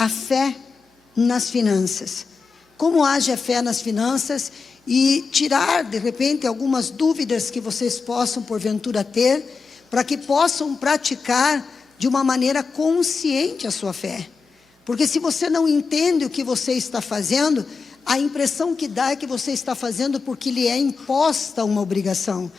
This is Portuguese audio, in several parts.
a fé nas finanças. Como age a fé nas finanças e tirar, de repente, algumas dúvidas que vocês possam, porventura, ter, para que possam praticar de uma maneira consciente a sua fé. Porque se você não entende o que você está fazendo, a impressão que dá é que você está fazendo porque lhe é imposta uma obrigação.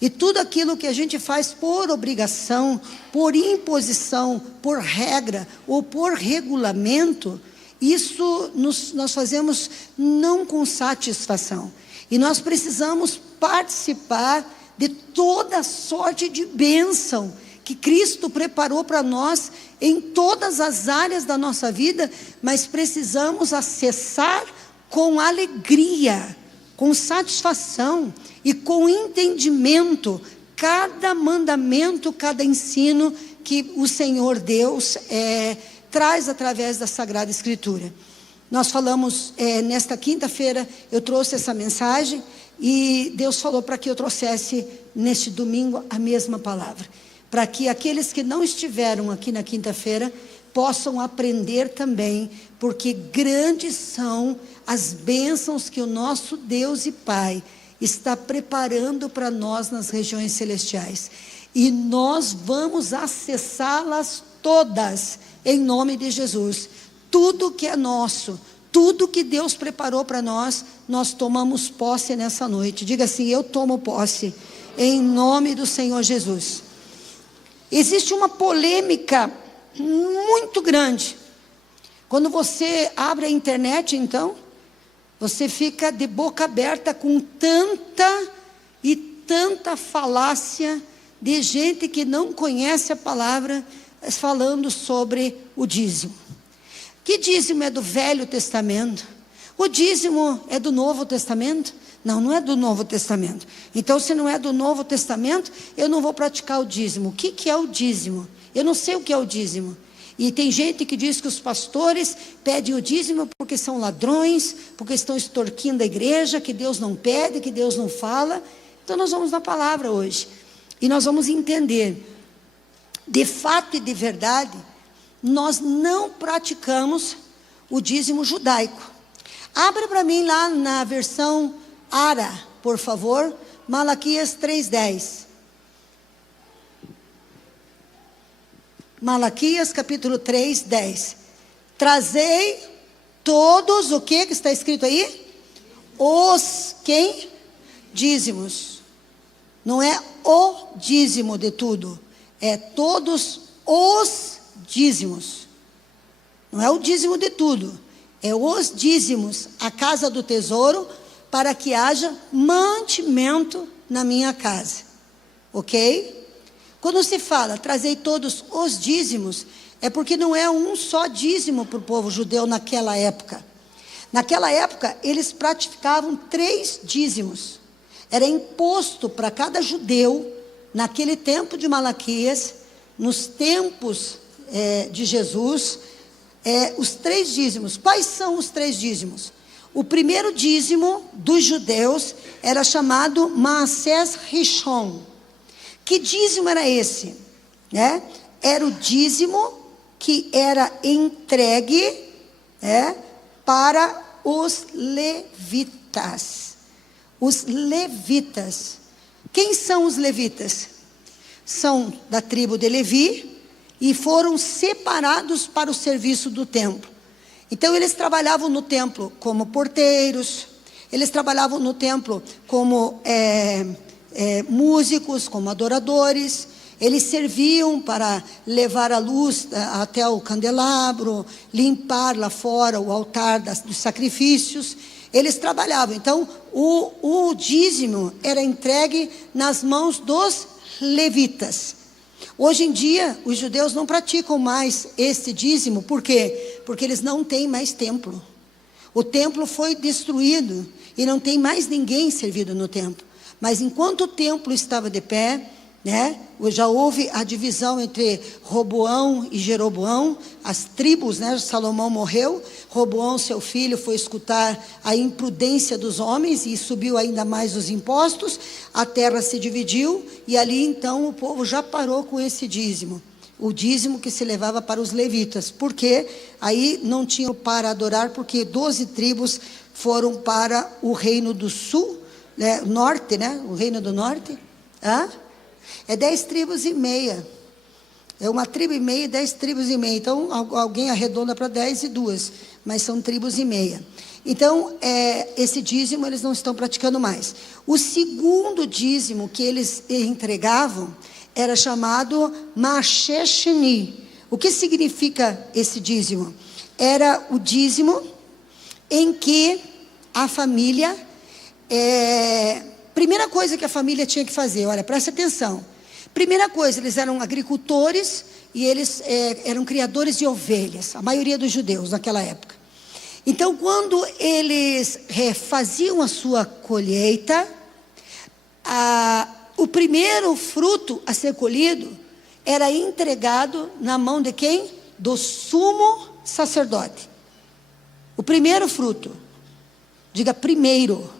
E tudo aquilo que a gente faz por obrigação, por imposição, por regra ou por regulamento, isso nós fazemos não com satisfação. E nós precisamos participar de toda sorte de bênção que Cristo preparou para nós em todas as áreas da nossa vida, mas precisamos acessar com alegria, com satisfação e com entendimento cada mandamento, cada ensino que o Senhor Deus traz através da Sagrada Escritura. Nós falamos nesta quinta-feira, eu trouxe essa mensagem e Deus falou para que eu trouxesse neste domingo a mesma palavra, para que aqueles que não estiveram aqui na quinta-feira possam aprender também, porque grandes são as bênçãos que o nosso Deus e Pai está preparando para nós nas regiões celestiais, e nós vamos acessá-las todas, em nome de Jesus. Tudo que é nosso, tudo que Deus preparou para nós, nós tomamos posse nessa noite. Diga assim: eu tomo posse, em nome do Senhor Jesus. Existe uma polêmica muito grande. Quando você abre a internet, então, você fica de boca aberta com tanta e tanta falácia de gente que não conhece a palavra, falando sobre o dízimo. Que dízimo é do Velho Testamento? O dízimo é do Novo Testamento? Não, não é do Novo Testamento. Então, se não é do Novo Testamento, eu não vou praticar o dízimo. O que é o dízimo? Eu não sei o que é o dízimo. E tem gente que diz que os pastores pedem o dízimo porque são ladrões, porque estão extorquindo a igreja, que Deus não pede, que Deus não fala. Então nós vamos na palavra hoje. E nós vamos entender, de fato e de verdade, nós não praticamos o dízimo judaico. Abra para mim lá na versão Ara, por favor, Malaquias 3:10. Malaquias capítulo 3:10. Trazei todos, o que está escrito aí? Os, quem? Dízimos. Não é o dízimo de tudo, é todos os dízimos. Não é o dízimo de tudo, é os dízimos, a casa do tesouro, para que haja mantimento na minha casa. Ok? Quando se fala, trazei todos os dízimos, é porque não é um só dízimo para o povo judeu naquela época. Naquela época, eles praticavam 3 dízimos. Era imposto para cada judeu, naquele tempo de Malaquias, nos tempos de Jesus, os 3 dízimos. Quais são os 3 dízimos? O primeiro dízimo dos judeus era chamado Maases Rishon. Que dízimo era esse? Era o dízimo que era entregue para os levitas. Os levitas. Quem são os levitas? São da tribo de Levi e foram separados para o serviço do templo. Então eles trabalhavam no templo como porteiros, eles trabalhavam no templo como músicos, como adoradores. Eles serviam para levar a luz até o candelabro, limpar lá fora o altar dos sacrifícios. Eles trabalhavam. Então o dízimo era entregue nas mãos dos levitas. Hoje em dia os judeus não praticam mais esse dízimo. Por quê? Porque eles não têm mais templo. O templo foi destruído e não tem mais ninguém servido no templo. Mas enquanto o templo estava de pé, já houve a divisão entre Roboão e Jeroboão, as tribos, Salomão morreu, Roboão, seu filho, foi escutar a imprudência dos homens e subiu ainda mais os impostos, a terra se dividiu e ali então o povo já parou com esse dízimo. o dízimo que se levava para os levitas, porque aí não tinham para adorar, porque 12 tribos foram para o reino do sul, né, norte, né, o reino do norte. É 10 tribos e meia, é uma tribo e meia e 10 tribos e meia, então alguém arredonda para 10 e 2, mas são tribos e meia. Então, esse dízimo eles não estão praticando mais. O segundo dízimo que eles entregavam era chamado Mashe Sheni. O que significa esse dízimo? Era o dízimo em que a família, primeira coisa que a família tinha que fazer, olha, presta atenção. Primeira coisa, eles eram agricultores e eles eram criadores de ovelhas, a maioria dos judeus naquela época. Então, quando eles faziam a sua colheita, o primeiro fruto a ser colhido era entregado na mão de quem? Do sumo sacerdote. O primeiro fruto, diga primeiro.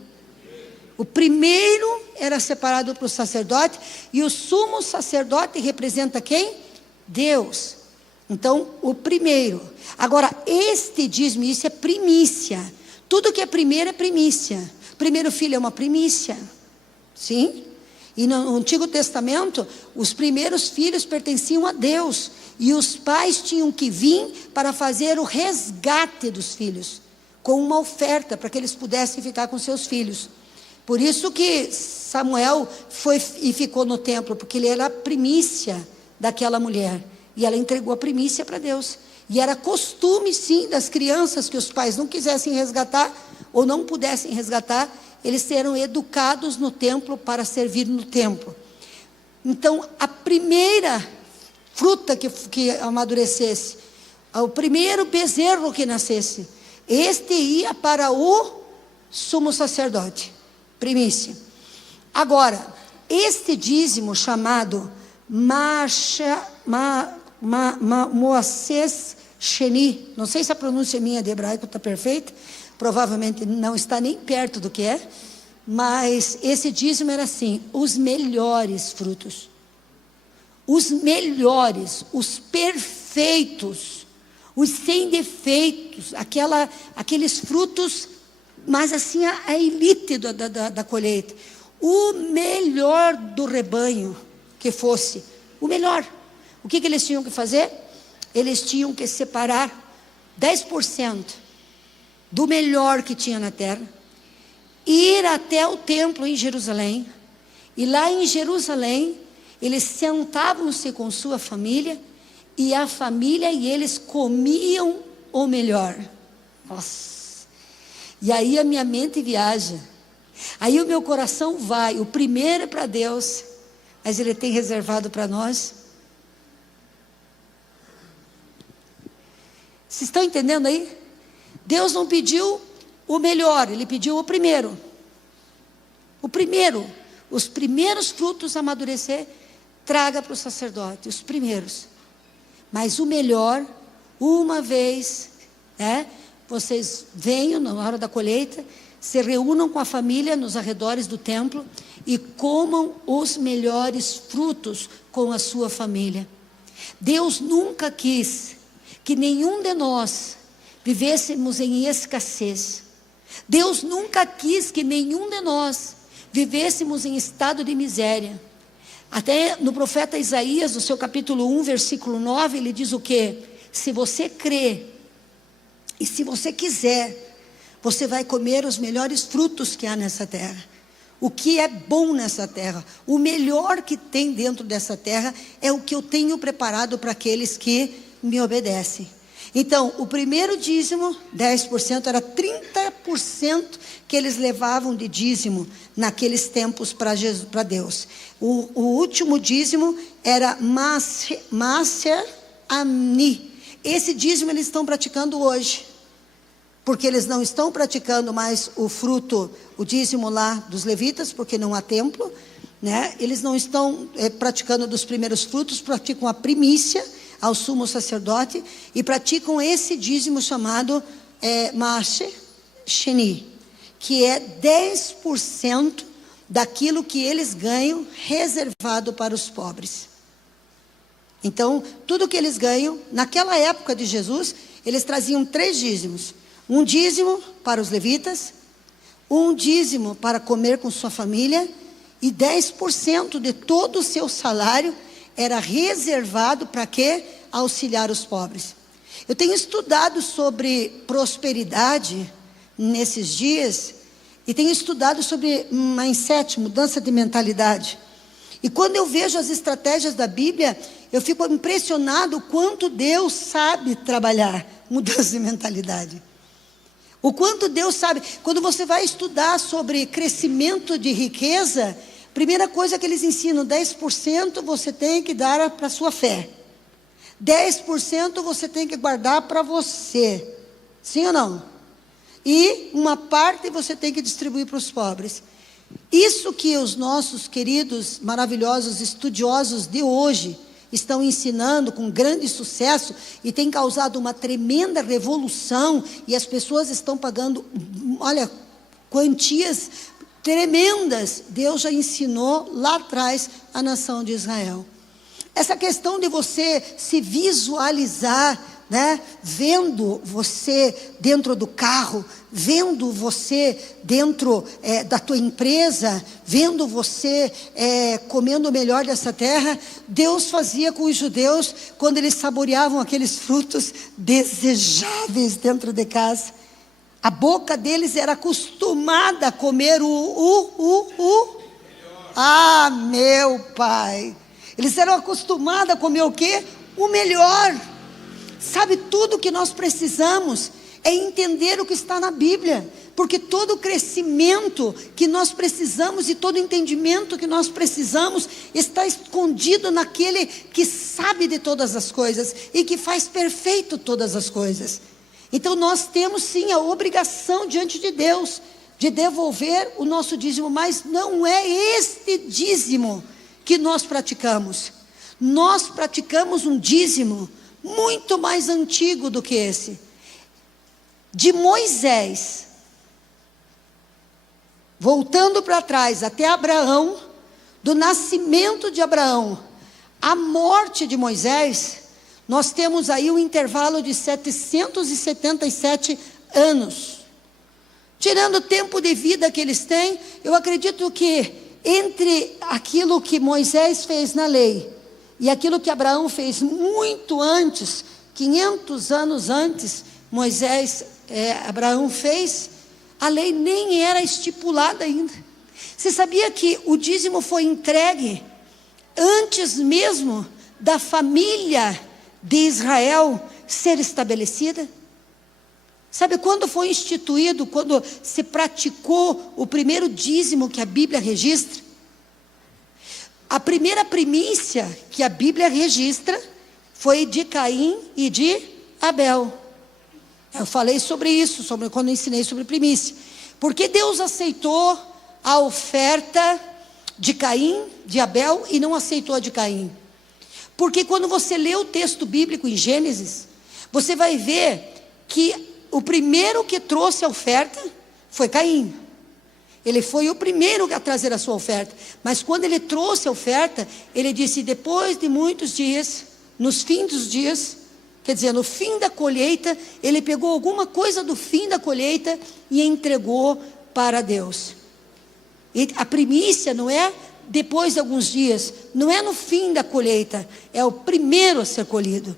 O primeiro era separado para o sacerdote, e o sumo sacerdote representa quem? Deus. Então, o primeiro. Agora, este dízimo, isso é primícia. Tudo que é primeiro é primícia. Primeiro filho é uma primícia. Sim? E no Antigo Testamento, os primeiros filhos pertenciam a Deus. E os pais tinham que vir para fazer o resgate dos filhos, com uma oferta, para que eles pudessem ficar com seus filhos. Por isso que Samuel foi e ficou no templo, porque ele era a primícia daquela mulher. E ela entregou a primícia para Deus. E era costume, sim, das crianças que os pais não quisessem resgatar, ou não pudessem resgatar, eles serão educados no templo para servir no templo. Então, a primeira fruta que amadurecesse, o primeiro bezerro que nascesse, este ia para o sumo sacerdote, primícia. Agora, este dízimo chamado Moases Sheni, não sei se a pronúncia minha de hebraico está perfeita, provavelmente não está nem perto do que é, mas esse dízimo era assim, os melhores frutos, os melhores, os perfeitos, os sem defeitos, aqueles frutos, mas assim a elite da colheita, o melhor do rebanho que fosse, o melhor. O que eles tinham que fazer? Eles tinham que separar 10% do melhor que tinha na terra, ir até o templo em Jerusalém, e lá em Jerusalém, eles sentavam-se com sua família, e a família e eles comiam o melhor. Nossa! E aí a minha mente viaja, aí o meu coração vai, o primeiro é para Deus, mas Ele tem reservado para nós. Vocês estão entendendo aí? Deus não pediu o melhor, Ele pediu o primeiro. O primeiro, os primeiros frutos a amadurecer, traga para o sacerdote, os primeiros. Mas o melhor, uma vez, vocês venham na hora da colheita, se reúnam com a família nos arredores do templo e comam os melhores frutos com a sua família. Deus nunca quis que nenhum de nós vivêssemos em escassez. Deus nunca quis que nenhum de nós vivêssemos em estado de miséria. Até no profeta Isaías, no seu capítulo 1, versículo 9, ele diz o quê? Se você crê e se você quiser, você vai comer os melhores frutos que há nessa terra. O que é bom nessa terra, o melhor que tem dentro dessa terra, é o que eu tenho preparado para aqueles que me obedecem. Então, o primeiro dízimo, 10%, era 30% que eles levavam de dízimo naqueles tempos para Deus. O último dízimo era Maser Amni. Esse dízimo eles estão praticando hoje, porque eles não estão praticando mais o fruto, o dízimo lá dos levitas, porque não há templo, né? Eles não estão praticando dos primeiros frutos, praticam a primícia ao sumo sacerdote, e praticam esse dízimo chamado Mashe Sheni, que é 10% daquilo que eles ganham reservado para os pobres. Então, tudo que eles ganham, naquela época de Jesus, eles traziam 3 dízimos. Um dízimo para os levitas, um dízimo para comer com sua família, e 10% de todo o seu salário era reservado para quê? Auxiliar os pobres. Eu tenho estudado sobre prosperidade nesses dias, e tenho estudado sobre mindset, mudança de mentalidade. E quando eu vejo as estratégias da Bíblia, eu fico impressionado o quanto Deus sabe trabalhar mudança de mentalidade. O quanto Deus sabe. Quando você vai estudar sobre crescimento de riqueza, primeira coisa que eles ensinam, 10% você tem que dar para a sua fé. 10% você tem que guardar para você. Sim ou não? E uma parte você tem que distribuir para os pobres. Isso que os nossos queridos, maravilhosos estudiosos de hoje estão ensinando com grande sucesso e tem causado uma tremenda revolução, e as pessoas estão pagando, olha, quantias tremendas. Deus já ensinou lá atrás a nação de Israel. Essa questão de você se visualizar, né? Vendo você dentro do carro, vendo você dentro da tua empresa, vendo você comendo o melhor dessa terra. Deus fazia com os judeus quando eles saboreavam aqueles frutos desejáveis dentro de casa. A boca deles era acostumada a comer Ah, meu Pai! Eles eram acostumados a comer o quê? O melhor. Sabe, tudo que nós precisamos é entender o que está na Bíblia, porque todo o crescimento que nós precisamos e todo o entendimento que nós precisamos está escondido naquele que sabe de todas as coisas e que faz perfeito todas as coisas. Então nós temos sim a obrigação diante de Deus de devolver o nosso dízimo, mas não é este dízimo que nós praticamos. Nós praticamos um dízimo muito mais antigo do que esse. De Moisés, voltando para trás até Abraão, do nascimento de Abraão à morte de Moisés, nós temos aí um intervalo de 777 anos. Tirando o tempo de vida que eles têm, eu acredito que entre aquilo que Moisés fez na lei e aquilo que Abraão fez muito antes, 500 anos antes, Abraão fez, a lei nem era estipulada ainda. Você sabia que o dízimo foi entregue antes mesmo da família de Israel ser estabelecida? Sabe quando foi instituído, quando se praticou o primeiro dízimo que a Bíblia registra? A primeira primícia que a Bíblia registra foi de Caim e de Abel. Eu falei sobre isso, quando eu ensinei sobre primícia. Porque Deus aceitou a oferta de Caim, de Abel, e não aceitou a de Caim? Porque quando você lê o texto bíblico em Gênesis, você vai ver que o primeiro que trouxe a oferta foi Caim. Ele foi o primeiro a trazer a sua oferta. Mas quando ele trouxe a oferta, ele disse, depois de muitos dias, nos fins dos dias, quer dizer, no fim da colheita, ele pegou alguma coisa do fim da colheita e entregou para Deus. E a primícia não é depois de alguns dias, não é no fim da colheita, é o primeiro a ser colhido.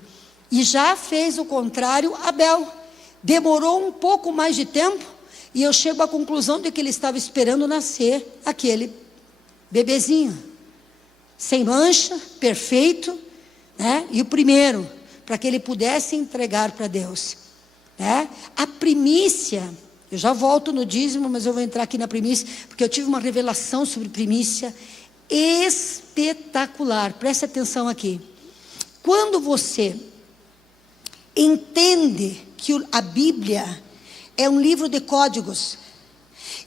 E já fez o contrário Abel. Demorou um pouco mais de tempo, e eu chego à conclusão de que ele estava esperando nascer aquele bebezinho, sem mancha, perfeito, né? E o primeiro, para que ele pudesse entregar para Deus, né? A primícia, eu já volto no dízimo, mas eu vou entrar aqui na primícia, porque eu tive uma revelação sobre primícia espetacular. Preste atenção aqui. Quando você entende que a Bíblia é um livro de códigos,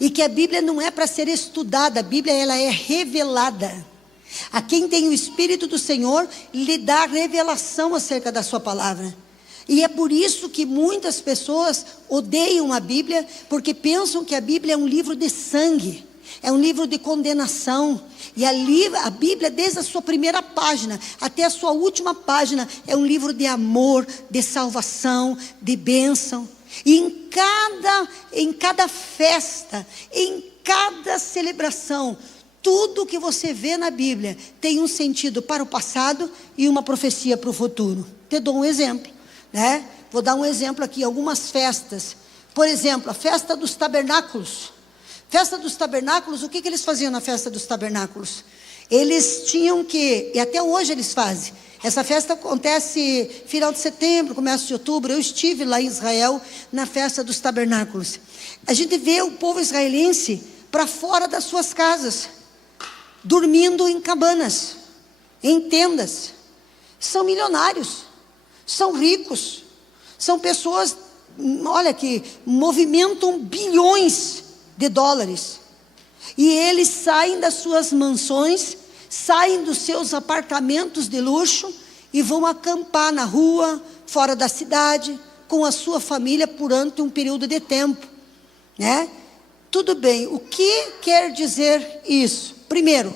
e que a Bíblia não é para ser estudada, a Bíblia ela é revelada. A quem tem o Espírito do Senhor, lhe dá revelação acerca da sua palavra. E é por isso que muitas pessoas odeiam a Bíblia, porque pensam que a Bíblia é um livro de sangue, é um livro de condenação. E a Bíblia, desde a sua primeira página até a sua última página, é um livro de amor, de salvação, de bênção. E em cada festa, em cada celebração, tudo que você vê na Bíblia tem um sentido para o passado e uma profecia para o futuro. Te dou um exemplo, né? Vou dar um exemplo aqui, algumas festas. Por exemplo, a festa dos tabernáculos. Festa dos tabernáculos, o que eles faziam na festa dos tabernáculos? Eles tinham que, e até hoje eles fazem, essa festa acontece final de setembro, começo de outubro. Eu estive lá em Israel, na festa dos tabernáculos. A gente vê o povo israelense para fora das suas casas, dormindo em cabanas, em tendas. São milionários, são ricos, são pessoas, olha, que movimentam bilhões de dólares. E eles saem das suas mansões, saem dos seus apartamentos de luxo e vão acampar na rua, fora da cidade, com a sua família durante um período de tempo, né? Tudo bem, o que quer dizer isso? Primeiro,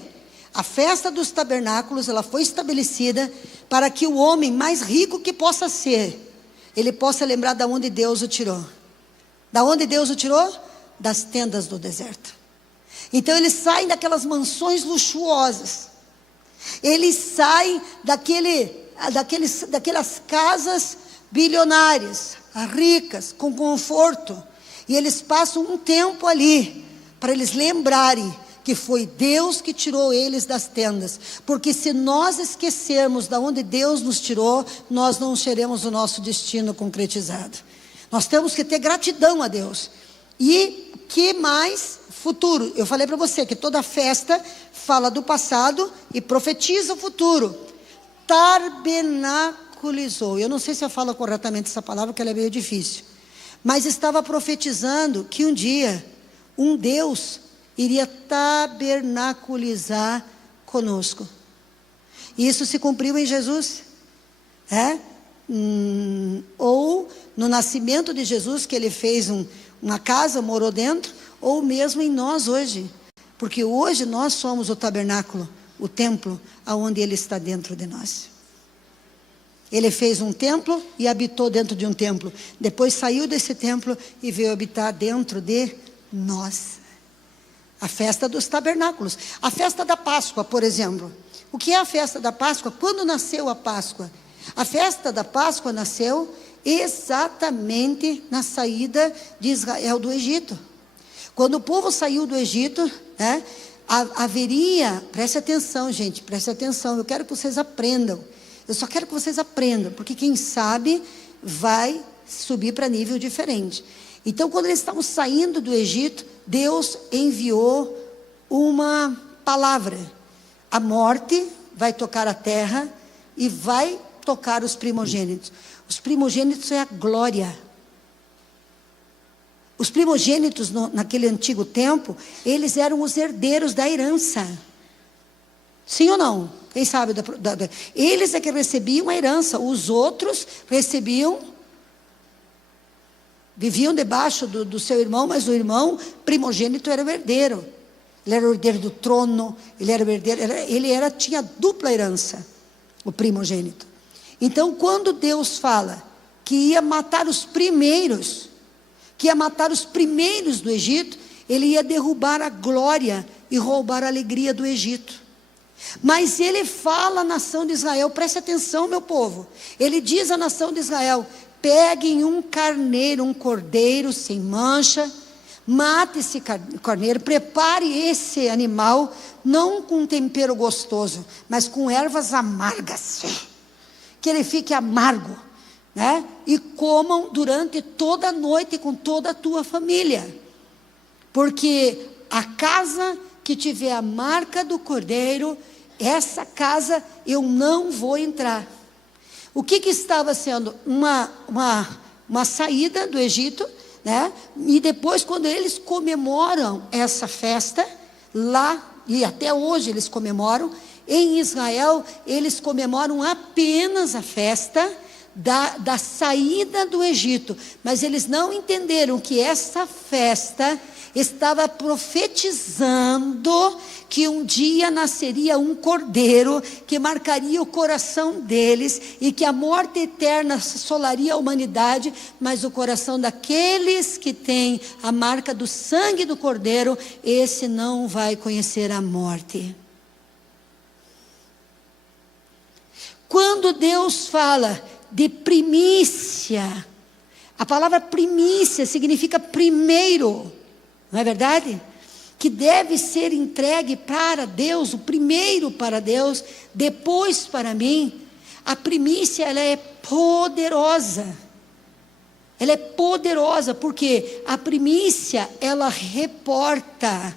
a festa dos tabernáculos, ela foi estabelecida para que o homem mais rico que possa ser, ele possa lembrar de onde Deus o tirou. Da onde Deus o tirou? Das tendas do deserto. Então eles saem daquelas mansões luxuosas, eles saem daquelas casas bilionárias, ricas, com conforto, e eles passam um tempo ali, para eles lembrarem que foi Deus que tirou eles das tendas. Porque se nós esquecermos de onde Deus nos tirou, nós não teremos o nosso destino concretizado. Nós temos que ter gratidão a Deus. E que mais? Futuro. Eu falei para você que toda festa fala do passado e profetiza o futuro. Tabernaculizou. Eu não sei se eu falo corretamente essa palavra, porque ela é meio difícil. Mas estava profetizando que um dia um Deus iria tabernaculizar conosco. E isso se cumpriu em Jesus. Ou no nascimento de Jesus, que ele fez uma casa, morou dentro, ou mesmo em nós hoje. Porque hoje nós somos o tabernáculo, o templo, aonde ele está dentro de nós. Ele fez um templo e habitou dentro de um templo. Depois saiu desse templo e veio habitar dentro de nós. A festa dos tabernáculos. A festa da Páscoa, por exemplo. O que é a festa da Páscoa? Quando nasceu a Páscoa? A festa da Páscoa nasceu exatamente na saída de Israel do Egito. Quando o povo saiu do Egito, haveria, preste atenção, gente, preste atenção, eu quero que vocês aprendam. Eu só quero que vocês aprendam, porque quem sabe vai subir para nível diferente. Então, quando eles estavam saindo do Egito, Deus enviou uma palavra. A morte vai tocar a terra e vai tocar os primogênitos. Os primogênitos é a glória. Os primogênitos naquele antigo tempo, eles eram os herdeiros da herança. Sim ou não? Quem sabe? Eles é que recebiam a herança. Os outros viviam debaixo do seu irmão, mas o irmão primogênito era o herdeiro. Ele era o herdeiro do trono, tinha dupla herança, o primogênito. Então, quando Deus fala que ia matar os primeiros do Egito, ele ia derrubar a glória e roubar a alegria do Egito. Mas ele fala à nação de Israel, preste atenção, meu povo. Ele diz à nação de Israel: peguem um carneiro, um cordeiro sem mancha, mate esse carneiro, prepare esse animal, não com tempero gostoso, mas com ervas amargas, que ele fique amargo, né? E comam durante toda a noite com toda a tua família, porque a casa que tiver a marca do cordeiro, essa casa eu não vou entrar. O que estava sendo uma saída do Egito, né? E depois, quando eles comemoram essa festa lá, e até hoje eles comemoram, em Israel eles comemoram apenas a festa da saída do Egito, mas eles não entenderam que essa festa estava profetizando que um dia nasceria um cordeiro que marcaria o coração deles e que a morte eterna assolaria a humanidade, mas o coração daqueles que têm a marca do sangue do cordeiro, esse não vai conhecer a morte. Quando Deus fala de primícia, a palavra primícia significa primeiro, não é verdade? Que deve ser entregue para Deus, o primeiro para Deus, depois para mim. A primícia, ela é poderosa. Ela é poderosa porque a primícia, ela reporta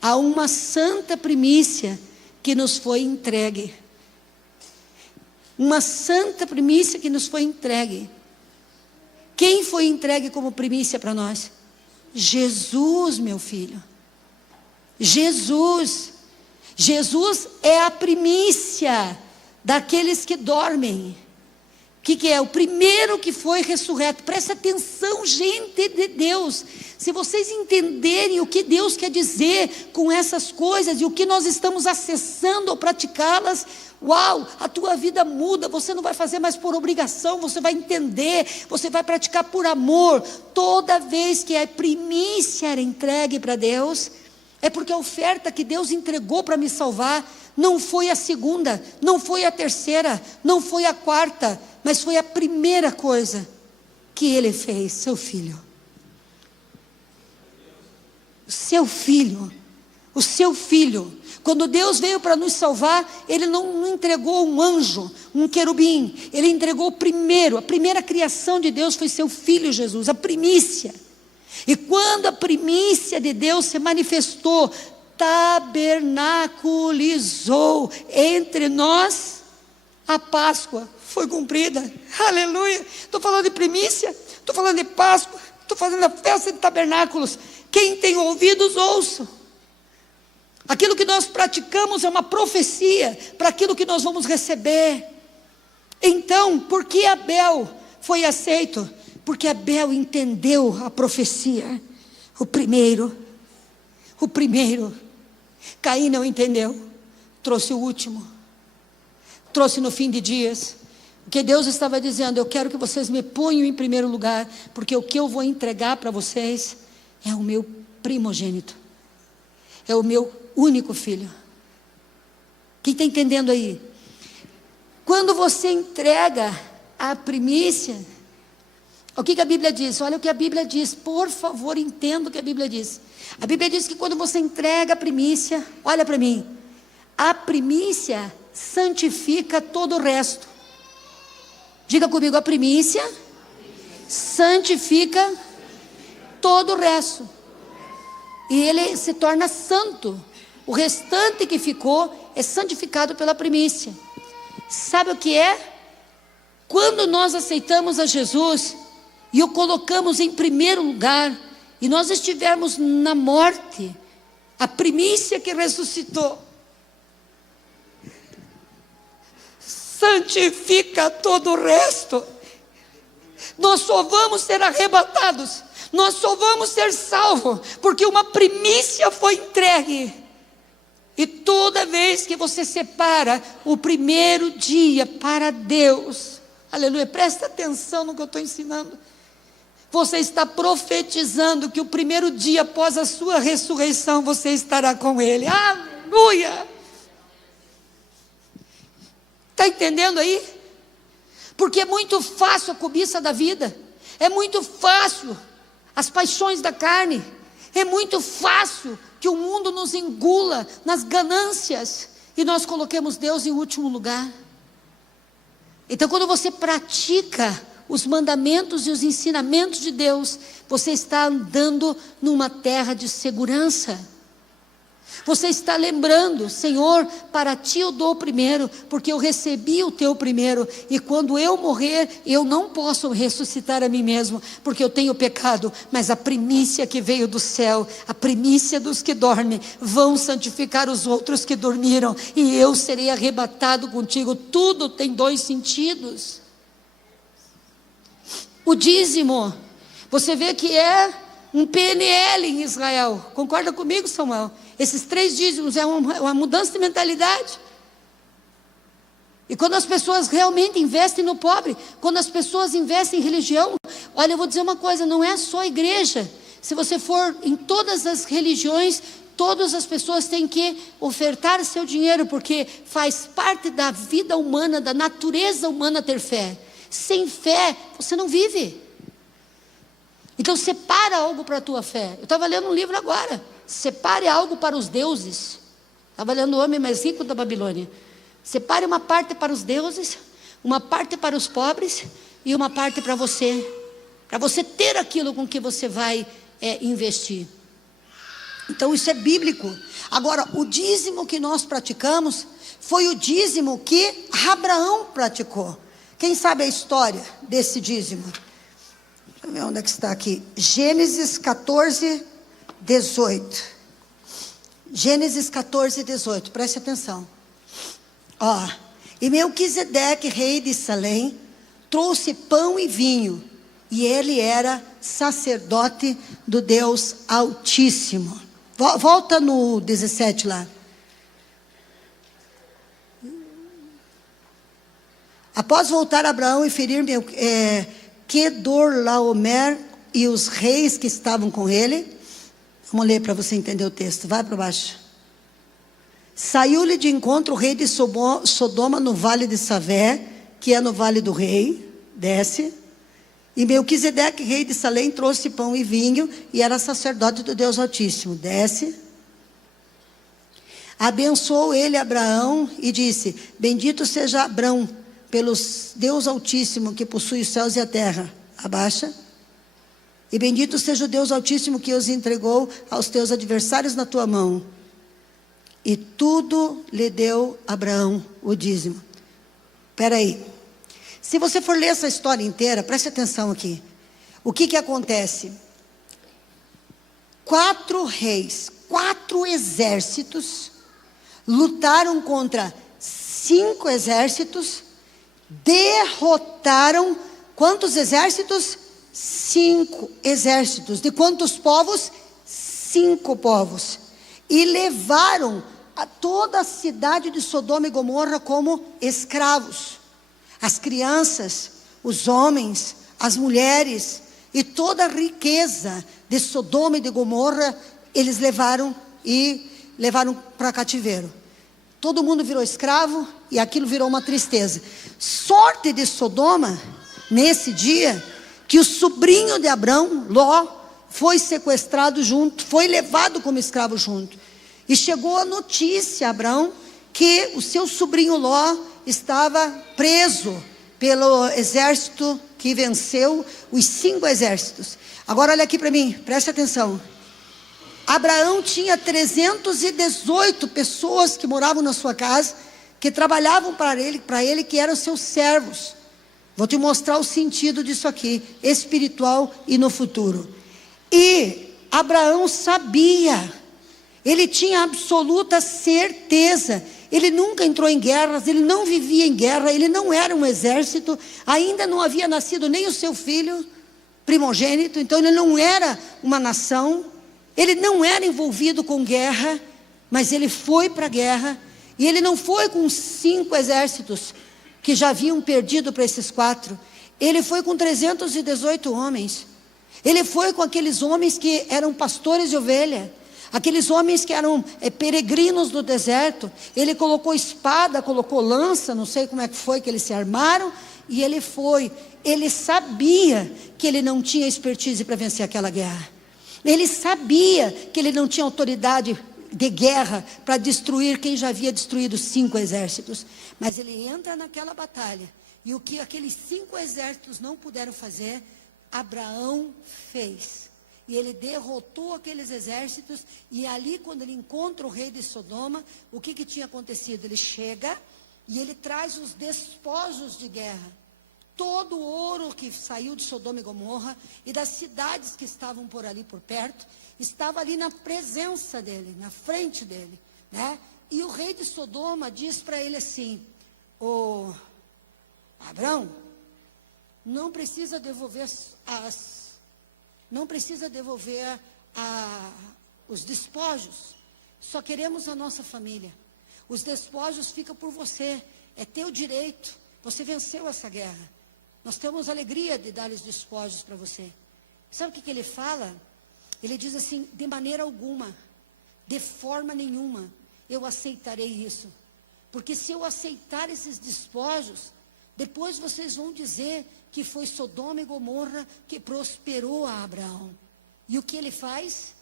a uma santa primícia que nos foi entregue. Uma santa primícia que nos foi entregue. Quem foi entregue como primícia para nós? Jesus, meu filho. Jesus. Jesus é a primícia daqueles que dormem. O que é? O primeiro que foi ressurreto. Presta atenção, gente de Deus. Se vocês entenderem o que Deus quer dizer com essas coisas e o que nós estamos acessando ao praticá-las, uau, a tua vida muda. Você não vai fazer mais por obrigação, você vai entender, você vai praticar por amor. Toda vez que a primícia era entregue para Deus, é porque a oferta que Deus entregou para me salvar não foi a segunda, não foi a terceira, não foi a quarta, mas foi a primeira coisa que Ele fez, seu filho. O seu filho. Quando Deus veio para nos salvar, Ele não entregou um anjo, um querubim. Ele entregou o primeiro, a primeira criação de Deus foi seu filho Jesus, a primícia. E quando a primícia de Deus se manifestou, tabernaculizou entre nós, a Páscoa foi cumprida. Aleluia. Estou falando de primícia, estou falando de Páscoa, estou falando da festa de tabernáculos. Quem tem ouvidos, ouça. Aquilo que nós praticamos é uma profecia para aquilo que nós vamos receber. Então, por que Abel foi aceito? Porque Abel entendeu a profecia. O primeiro. Caim não entendeu, trouxe o último, trouxe no fim de dias. O que Deus estava dizendo: eu quero que vocês me ponham em primeiro lugar, porque o que eu vou entregar para vocês é o meu primogênito, é o meu único filho. Quem está entendendo aí? Quando você entrega a primícia, o que a Bíblia diz? Olha o que a Bíblia diz, por favor, entenda o que a Bíblia diz. A Bíblia diz que quando você entrega a primícia, olha para mim, a primícia santifica todo o resto. Diga comigo, a primícia santifica todo o resto. E ele se torna santo. O restante que ficou é santificado pela primícia. Sabe o que é? Quando nós aceitamos a Jesus e o colocamos em primeiro lugar, e nós estivermos na morte, a primícia que ressuscitou santifica todo o resto. Nós só vamos ser arrebatados, nós só vamos ser salvos porque uma primícia foi entregue. E toda vez que você separa o primeiro dia para Deus, aleluia, presta atenção no que eu estou ensinando. Você está profetizando que o primeiro dia após a sua ressurreição você estará com Ele. Aleluia! Está entendendo aí? Porque é muito fácil a cobiça da vida, é muito fácil as paixões da carne, é muito fácil que o mundo nos engula nas ganâncias e nós coloquemos Deus em último lugar. Então, quando você pratica os mandamentos e os ensinamentos de Deus, você está andando numa terra de segurança. Você está lembrando: Senhor, para ti eu dou o primeiro, porque eu recebi o teu primeiro, e quando eu morrer, eu não posso ressuscitar a mim mesmo, porque eu tenho pecado, mas a primícia que veio do céu, a primícia dos que dormem, vão santificar os outros que dormiram, e eu serei arrebatado contigo. Tudo tem dois sentidos. O dízimo, você vê que é um PNL em Israel. Concorda comigo, Samuel? Esses 3 dízimos é uma mudança de mentalidade. E quando as pessoas realmente investem no pobre, quando as pessoas investem em religião, olha, eu vou dizer uma coisa, não é só a igreja. Se você for em todas as religiões, todas as pessoas têm que ofertar seu dinheiro, porque faz parte da vida humana, da natureza humana ter fé. Sem fé, você não vive. Então separa algo para a tua fé. Eu estava lendo um livro agora, separe algo para os deuses. Estava lendo O Homem Mais Rico da Babilônia. Separe uma parte para os deuses, uma parte para os pobres e uma parte para você ter aquilo com que você vai investir. Então isso é bíblico. Agora, o dízimo que nós praticamos foi o dízimo que Abraão praticou. Quem sabe a história desse dízimo? Deixa eu ver onde é que está aqui. Gênesis 14, 18. Gênesis 14, 18. Preste atenção. E Melquisedeque, rei de Salém, trouxe pão e vinho, e ele era sacerdote do Deus Altíssimo. Volta no 17 lá. Após voltar Abraão e ferir Quedorlaomer e os reis que estavam com ele, vamos ler para você entender o texto, vai para baixo. Saiu-lhe de encontro o rei de Sodoma no vale de Savé, que é no vale do rei, desce. E Melquisedeque, rei de Salém, trouxe pão e vinho, e era sacerdote do Deus Altíssimo, desce. Abençoou ele Abraão e disse: bendito seja Abraão, pelo Deus Altíssimo que possui os céus e a terra, abaixa. E bendito seja o Deus Altíssimo que os entregou aos teus adversários na tua mão. E tudo lhe deu Abraão o dízimo. Espera aí. Se você for ler essa história inteira, preste atenção aqui. O que acontece? 4 reis, 4 exércitos, lutaram contra 5 exércitos, derrotaram quantos exércitos? 5 exércitos. De quantos povos? 5 povos. E levaram a toda a cidade de Sodoma e Gomorra como escravos. As crianças, os homens, as mulheres e toda a riqueza de Sodoma e de Gomorra, eles levaram para cativeiro. Todo mundo virou escravo e aquilo virou uma tristeza. Sorte de Sodoma, nesse dia, que o sobrinho de Abrão, Ló, foi sequestrado junto, foi levado como escravo junto. E chegou a notícia a Abrão que o seu sobrinho Ló estava preso pelo exército que venceu os 5 exércitos. Agora olha aqui para mim, preste atenção. Abraão tinha 318 pessoas que moravam na sua casa, que trabalhavam para ele, que eram seus servos. Vou te mostrar o sentido disso aqui, espiritual e no futuro. E Abraão sabia, ele tinha absoluta certeza, ele nunca entrou em guerras, ele não vivia em guerra, ele não era um exército, ainda não havia nascido nem o seu filho primogênito, então ele não era uma nação, ele não era envolvido com guerra, mas ele foi para a guerra, e ele não foi com 5 exércitos, que já haviam perdido para esses 4, ele foi com 318 homens, ele foi com aqueles homens que eram pastores de ovelha, aqueles homens que eram peregrinos do deserto, ele colocou espada, colocou lança, não sei como é que foi que eles se armaram, e ele foi, ele sabia que ele não tinha expertise para vencer aquela guerra, ele sabia que ele não tinha autoridade de guerra para destruir quem já havia destruído 5 exércitos, mas ele entra naquela batalha, e o que aqueles 5 exércitos não puderam fazer, Abraão fez, e ele derrotou aqueles exércitos, e ali quando ele encontra o rei de Sodoma, o que tinha acontecido? Ele chega, e ele traz os despojos de guerra, todo o ouro que saiu de Sodoma e Gomorra, e das cidades que estavam por ali por perto, estava ali na presença dele, na frente dele, né? E o rei de Sodoma diz para ele assim: Abrão, não precisa devolver não precisa devolver os despojos, só queremos a nossa família. Os despojos ficam por você, é teu direito, você venceu essa guerra. Nós temos alegria de dar os despojos para você. Sabe o que ele fala? Ele diz assim: de maneira alguma, de forma nenhuma, eu aceitarei isso. Porque se eu aceitar esses despojos, depois vocês vão dizer que foi Sodoma e Gomorra que prosperou a Abraão. E o que ele faz?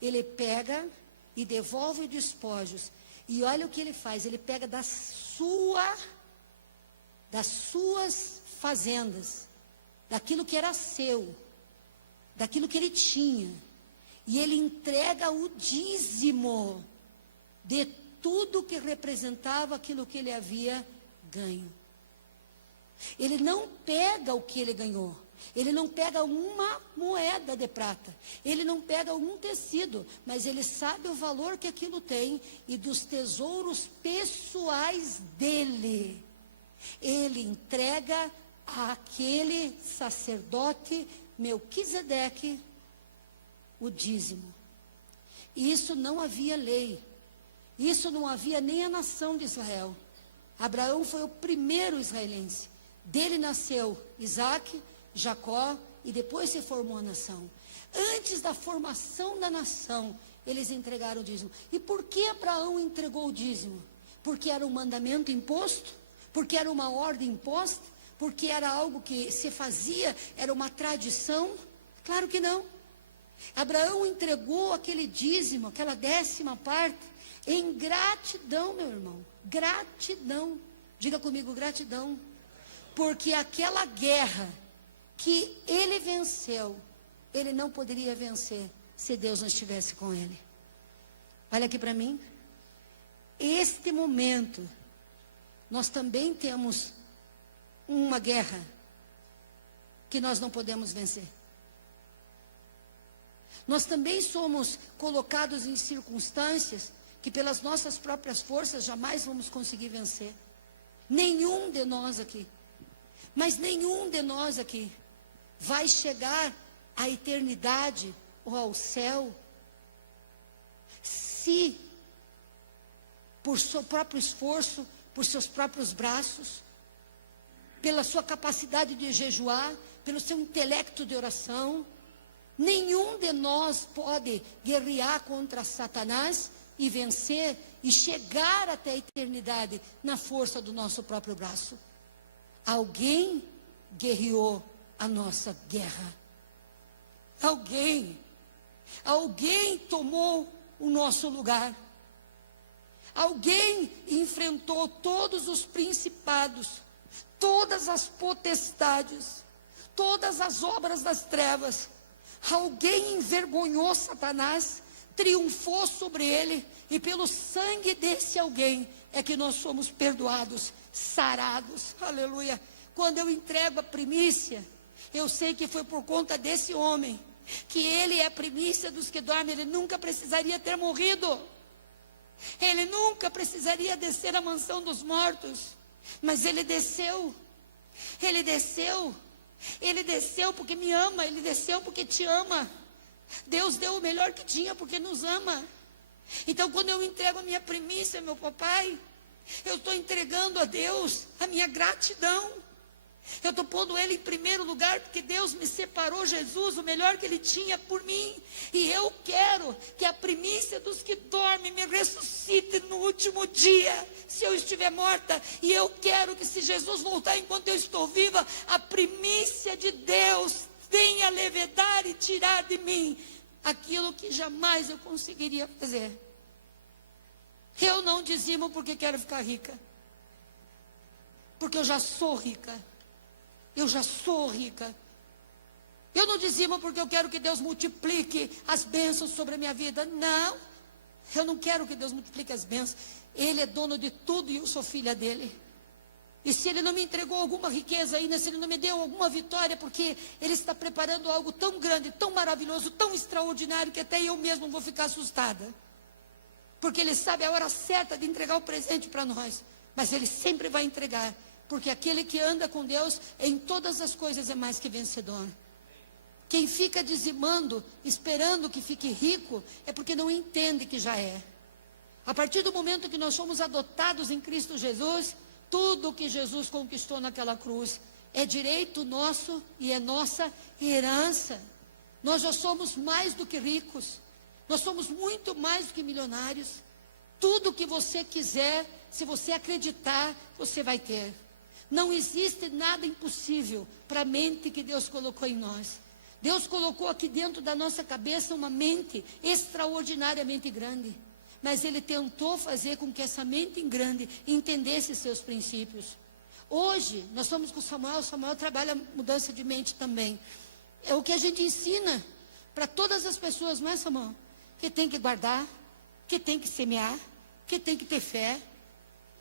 Ele pega e devolve despojos. E olha o que ele faz, ele pega das suas fazendas, daquilo que era seu, daquilo que ele tinha, e ele entrega o dízimo de tudo que representava aquilo que ele havia ganho. Ele não pega o que ele ganhou, ele não pega uma moeda de prata, ele não pega um tecido, mas ele sabe o valor que aquilo tem, e dos tesouros pessoais dele, ele entrega àquele sacerdote Melquisedeque o dízimo. E isso não havia lei, isso não havia nem a nação de Israel. Abraão foi o primeiro israelense, dele nasceu Isaac, Jacó, e depois se formou a nação. Antes da formação da nação, eles entregaram o dízimo. E por que Abraão entregou o dízimo? Porque era um mandamento imposto? Porque era uma ordem imposta? Porque era algo que se fazia, era uma tradição? Claro que não. Abraão entregou aquele dízimo, aquela 10ª parte, em gratidão, meu irmão. Gratidão. Diga comigo, gratidão. Porque aquela guerra que ele venceu, ele não poderia vencer se Deus não estivesse com ele. Olha aqui para mim. Este momento, nós também temos uma guerra que nós não podemos vencer. Nós também somos colocados em circunstâncias que pelas nossas próprias forças jamais vamos conseguir vencer. Nenhum de nós aqui, mas nenhum de nós aqui vai chegar à eternidade ou ao céu se por seu próprio esforço, por seus próprios braços, pela sua capacidade de jejuar, pelo seu intelecto de oração. Nenhum de nós pode guerrear contra Satanás e vencer e chegar até a eternidade na força do nosso próprio braço. Alguém guerreou a nossa guerra. Alguém tomou o nosso lugar. Alguém enfrentou todos os principados, todas as potestades, todas as obras das trevas. Alguém envergonhou Satanás, triunfou sobre ele, e pelo sangue desse alguém é que nós somos perdoados, sarados. Aleluia. Quando eu entrego a primícia, eu sei que foi por conta desse homem, que ele é a primícia dos que dormem. Ele nunca precisaria ter morrido, ele nunca precisaria descer à mansão dos mortos, mas ele desceu. Ele desceu porque me ama, ele desceu porque te ama. Deus deu o melhor que tinha porque nos ama. Então quando eu entrego a minha primícia, meu papai, eu estou entregando a Deus a minha gratidão. Eu estou pondo Ele em primeiro lugar, porque Deus me separou, Jesus, o melhor que Ele tinha por mim. E eu quero que a primícia dos que dormem me ressuscite no último dia, se eu estiver morta. E eu quero que, se Jesus voltar enquanto eu estou viva, a primícia de Deus venha levedar e tirar de mim aquilo que jamais eu conseguiria fazer. Eu não dizimo porque quero ficar rica, porque eu já sou rica. Eu já sou rica. Eu não dizimo porque eu quero que Deus multiplique as bênçãos sobre a minha vida. Não, eu não quero que Deus multiplique as bênçãos. Ele é dono de tudo e eu sou filha dele. E se Ele não me entregou alguma riqueza ainda, se Ele não me deu alguma vitória, porque Ele está preparando algo tão grande, tão maravilhoso, tão extraordinário, que até eu mesmo vou ficar assustada. Porque Ele sabe a hora certa de entregar o presente para nós. Mas Ele sempre vai entregar. Porque aquele que anda com Deus em todas as coisas é mais que vencedor. Quem fica dizimando, esperando que fique rico, é porque não entende que já é. A partir do momento que nós somos adotados em Cristo Jesus, tudo que Jesus conquistou naquela cruz é direito nosso e é nossa herança. Nós já somos mais do que ricos. Nós somos muito mais do que milionários. Tudo que você quiser, se você acreditar, você vai ter. Não existe nada impossível para a mente que Deus colocou em nós. Deus colocou aqui dentro da nossa cabeça uma mente extraordinariamente grande. Mas Ele tentou fazer com que essa mente grande entendesse seus princípios. Hoje, nós estamos com o Samuel trabalha mudança de mente também. É o que a gente ensina para todas as pessoas, não é, Samuel? Que tem que guardar, que tem que semear, que tem que ter fé.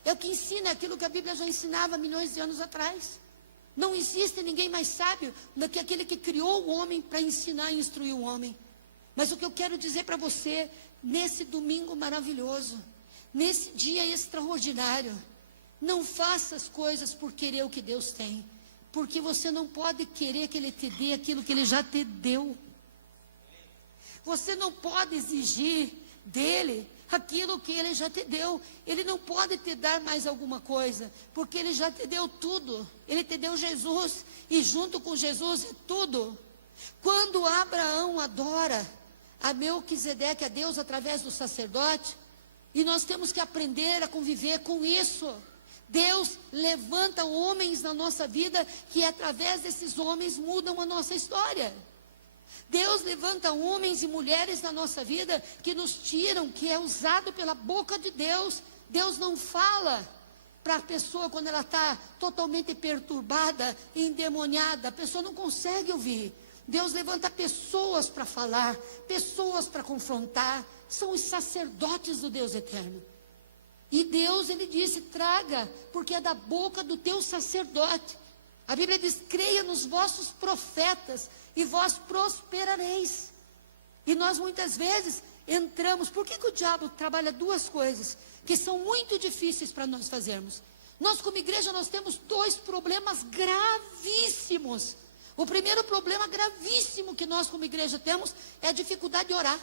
É o que ensina aquilo que a Bíblia já ensinava milhões de anos atrás. Não existe ninguém mais sábio do que aquele que criou o homem para ensinar e instruir o homem. Mas o que eu quero dizer para você, nesse domingo maravilhoso, nesse dia extraordinário, não faça as coisas por querer o que Deus tem, porque você não pode querer que Ele te dê aquilo que Ele já te deu. Você não pode exigir dEle aquilo que Ele já te deu. Ele não pode te dar mais alguma coisa, porque Ele já te deu tudo. Ele te deu Jesus, e junto com Jesus é tudo. Quando Abraão adora a Melquisedeque, a Deus através do sacerdote, e nós temos que aprender a conviver com isso. Deus levanta homens na nossa vida, que através desses homens mudam a nossa história. Deus levanta homens e mulheres na nossa vida que nos tiram, que é usado pela boca de Deus. Deus não fala para a pessoa quando ela está totalmente perturbada, endemoniada. A pessoa não consegue ouvir. Deus levanta pessoas para falar, pessoas para confrontar. São os sacerdotes do Deus eterno. E Deus, Ele disse, traga, porque é da boca do teu sacerdote. A Bíblia diz, creia nos vossos profetas, e vós prosperareis. E nós muitas vezes entramos, por que o diabo trabalha duas coisas, que são muito difíceis para nós fazermos? Nós como igreja, nós temos dois problemas gravíssimos. O primeiro problema gravíssimo que nós como igreja temos, é a dificuldade de orar.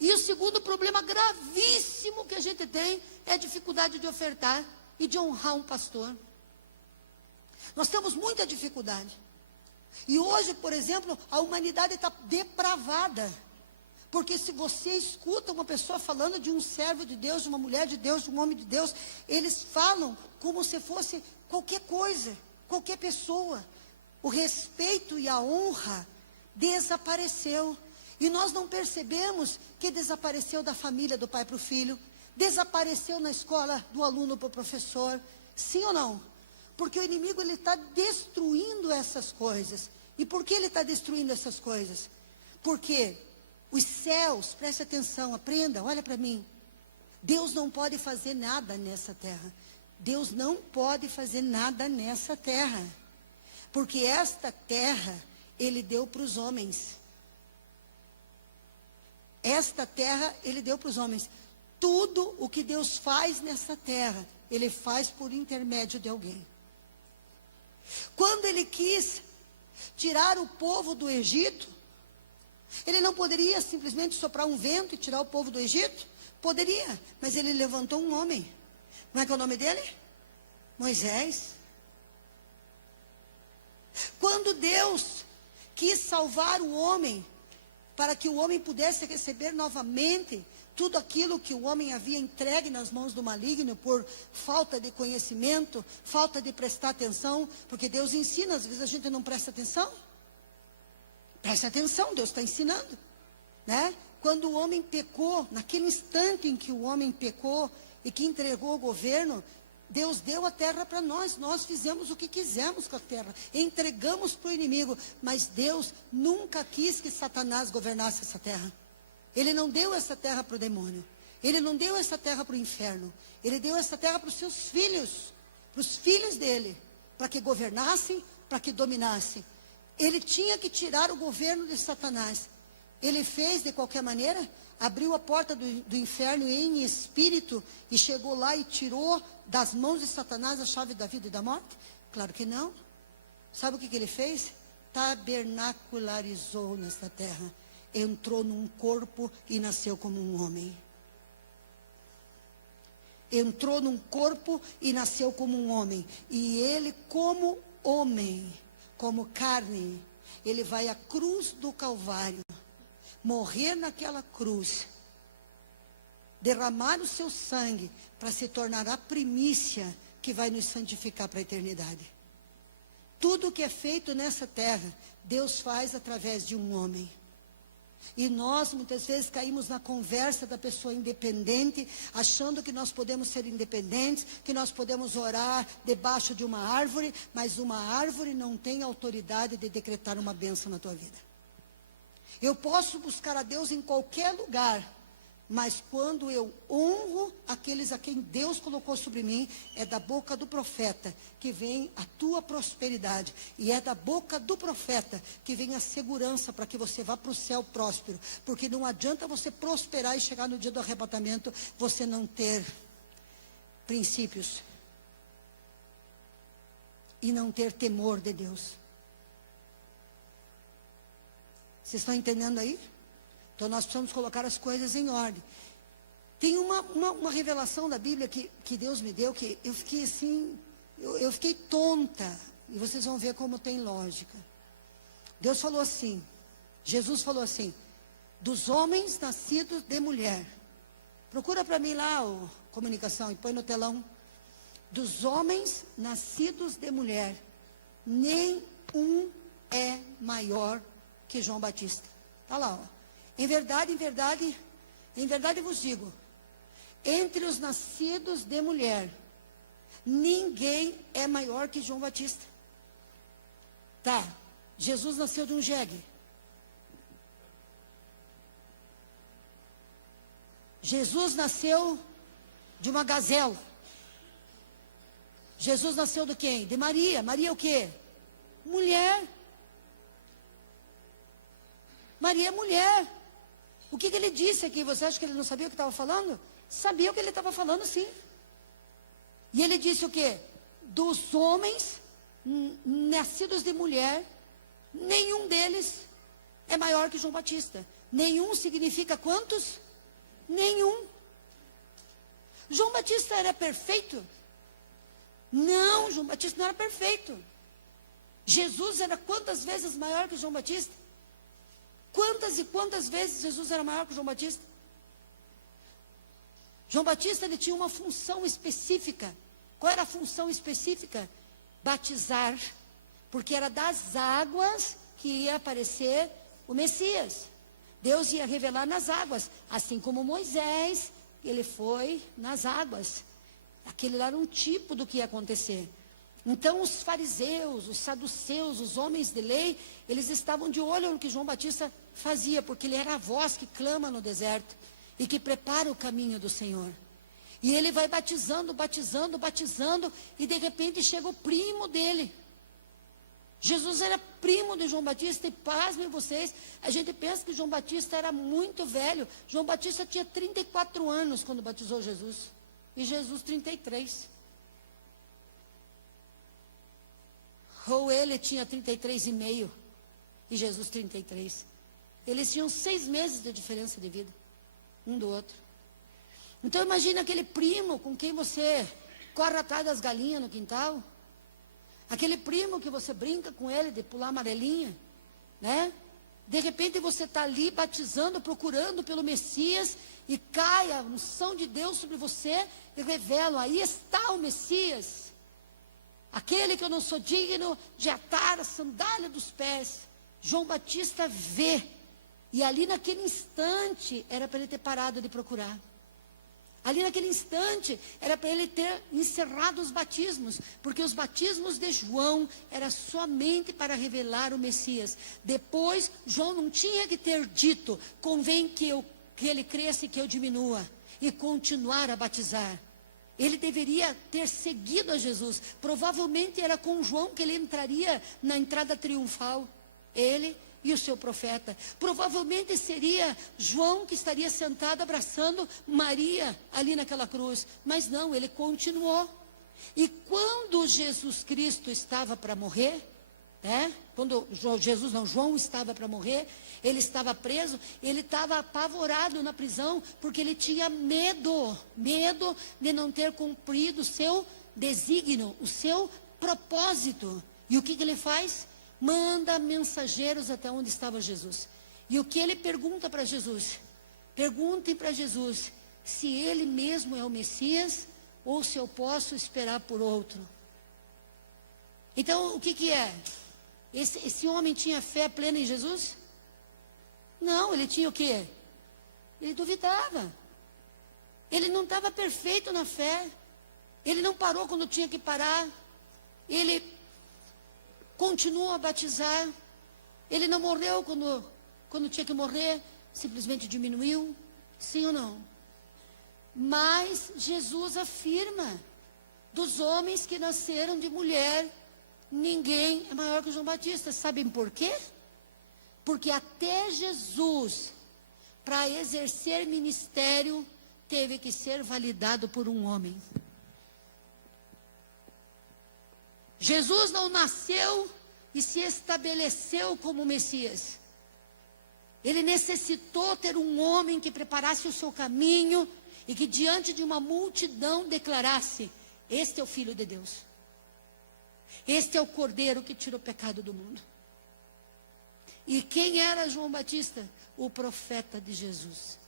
E o segundo problema gravíssimo que a gente tem, é a dificuldade de ofertar e de honrar um pastor. Nós temos muita dificuldade. E hoje, por exemplo, a humanidade está depravada. Porque se você escuta uma pessoa falando de um servo de Deus, de uma mulher de Deus, de um homem de Deus, eles falam como se fosse qualquer coisa, qualquer pessoa. O respeito e a honra desapareceu. E nós não percebemos que desapareceu da família do pai para o filho, desapareceu na escola do aluno para o professor. Sim ou não? Porque o inimigo, ele está destruindo essas coisas. E por que ele está destruindo essas coisas? Porque os céus, preste atenção, aprenda, olha para mim. Deus não pode fazer nada nessa terra. Deus não pode fazer nada nessa terra. Porque esta terra, Ele deu para os homens. Esta terra, Ele deu para os homens. Tudo o que Deus faz nessa terra, Ele faz por intermédio de alguém. Quando Ele quis tirar o povo do Egito, Ele não poderia simplesmente soprar um vento e tirar o povo do Egito? Poderia, mas Ele levantou um homem. Como é que é o nome dele? Moisés. Quando Deus quis salvar o homem, para que o homem pudesse receber novamente tudo aquilo que o homem havia entregue nas mãos do maligno por falta de conhecimento, falta de prestar atenção, porque Deus ensina, às vezes a gente não presta atenção. Preste atenção, Deus está ensinando, né? Quando o homem pecou, naquele instante em que o homem pecou e que entregou o governo, Deus deu a terra para nós, nós fizemos o que quisemos com a terra, entregamos para o inimigo, mas Deus nunca quis que Satanás governasse essa terra. Ele não deu essa terra para o demônio, Ele não deu essa terra para o inferno, Ele deu essa terra para os seus filhos, para os filhos dele, para que governassem, para que dominassem. Ele tinha que tirar o governo de Satanás. Ele fez de qualquer maneira, abriu a porta do inferno em espírito e chegou lá e tirou das mãos de Satanás a chave da vida e da morte? Claro que não. Sabe o que ele fez? tabernacularizou nesta terra. Entrou num corpo e nasceu como um homem. Entrou num corpo e nasceu como um homem. E ele, como homem, como carne, ele vai à cruz do Calvário, morrer naquela cruz, derramar o seu sangue para se tornar a primícia que vai nos santificar para a eternidade. Tudo que é feito nessa terra, Deus faz através de um homem. E nós muitas vezes caímos na conversa da pessoa independente, achando que nós podemos ser independentes, que nós podemos orar debaixo de uma árvore, mas uma árvore não tem autoridade de decretar uma bênção na tua vida. Eu posso buscar a Deus em qualquer lugar, mas quando eu honro aqueles a quem Deus colocou sobre mim, é da boca do profeta que vem a tua prosperidade. E é da boca do profeta que vem a segurança para que você vá para o céu próspero. Porque não adianta você prosperar e chegar no dia do arrebatamento, você não ter princípios. E não ter temor de Deus. Vocês estão entendendo aí? Então nós precisamos colocar as coisas em ordem. Tem uma revelação da Bíblia que Deus me deu, que eu fiquei assim, eu fiquei tonta. E vocês vão ver como tem lógica. Deus falou assim, Jesus falou assim, dos homens nascidos de mulher. Procura para mim lá, comunicação, e põe no telão. Dos homens nascidos de mulher, nenhum é maior que João Batista. Está lá, ó. Em verdade vos digo, entre os nascidos de mulher, ninguém é maior que João Batista. Tá, Jesus nasceu de um jegue. Jesus nasceu de uma gazela. Jesus nasceu de quem? De Maria. Maria é o quê? Mulher. Maria é mulher. O que ele disse aqui? Você acha que ele não sabia o que estava falando? Sabia o que ele estava falando, sim. E ele disse o quê? Dos homens nascidos de mulher, nenhum deles é maior que João Batista. Nenhum significa quantos? Nenhum. João Batista era perfeito? Não, João Batista não era perfeito. Jesus era quantas vezes maior que João Batista? Quantas e quantas vezes Jesus era maior que João Batista? João Batista, ele tinha uma função específica. Qual era a função específica? Batizar. Porque era das águas que ia aparecer o Messias. Deus ia revelar nas águas. Assim como Moisés, ele foi nas águas. Aquele lá era um tipo do que ia acontecer. Então os fariseus, os saduceus, os homens de lei, eles estavam de olho no que João Batista fazia, porque ele era a voz que clama no deserto e que prepara o caminho do Senhor. E ele vai batizando, batizando, batizando, e de repente chega o primo dele. Jesus era primo de João Batista, e pasmem vocês, a gente pensa que João Batista era muito velho. João Batista tinha 34 anos quando batizou Jesus, e Jesus 33. Ou ele tinha 33,5 e Jesus 33. Eles tinham 6 meses de diferença de vida, um do outro. Então imagina aquele primo com quem você corre atrás das galinhas no quintal. Aquele primo que você brinca com ele de pular amarelinha, né? De repente você está ali batizando, procurando pelo Messias, e cai a unção de Deus sobre você e revela, aí está o Messias. Aquele que eu não sou digno de atar a sandália dos pés. João Batista vê. E ali naquele instante, era para ele ter parado de procurar. Ali naquele instante, era para ele ter encerrado os batismos. Porque os batismos de João, era somente para revelar o Messias. Depois, João não tinha que ter dito, convém que ele cresça e que eu diminua. E continuar a batizar. Ele deveria ter seguido a Jesus. Provavelmente era com João que ele entraria na entrada triunfal. Ele e o seu profeta. Provavelmente seria João que estaria sentado abraçando Maria ali naquela cruz. Mas não, ele continuou. E quando Jesus Cristo estava para morrer, Quando João estava para morrer, ele estava preso, ele estava apavorado na prisão, porque ele tinha medo de não ter cumprido o seu desígnio, o seu propósito. E o que ele faz? Manda mensageiros até onde estava Jesus. E o que ele pergunta para Jesus? Perguntem para Jesus se ele mesmo é o Messias ou se eu posso esperar por outro. Então, o que é? Esse homem tinha fé plena em Jesus? Não, ele tinha o quê? Ele duvidava. Ele não estava perfeito na fé. Ele não parou quando tinha que parar. Ele continuou a batizar. Ele não morreu quando tinha que morrer. Simplesmente diminuiu. Sim ou não? Mas Jesus afirma: dos homens que nasceram de mulher, ninguém é maior que João Batista. Sabem por quê? Porque até Jesus, para exercer ministério, teve que ser validado por um homem. Jesus não nasceu e se estabeleceu como Messias. Ele necessitou ter um homem que preparasse o seu caminho e que diante de uma multidão declarasse: este é o Filho de Deus. Este é o Cordeiro que tira o pecado do mundo. E quem era João Batista? O profeta de Jesus.